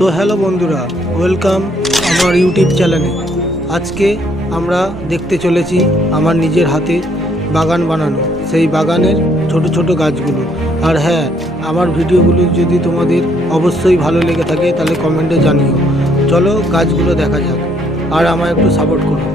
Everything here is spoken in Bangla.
তো হ্যালো বন্ধুরা, ওয়েলকাম আমার ইউটিউব চ্যানেলে। আজকে আমরা দেখতে চলেছি আমার নিজের হাতে বাগান বানানো সেই বাগানের ছোট ছোট গাছগুলো। আর হ্যাঁ, আমার ভিডিওগুলো যদি তোমাদের অবশ্যই ভালো লেগে থাকে তাহলে কমেন্টে জানিও। চলো গাছগুলো দেখা যাক, আর আমায় একটু সাপোর্ট করো।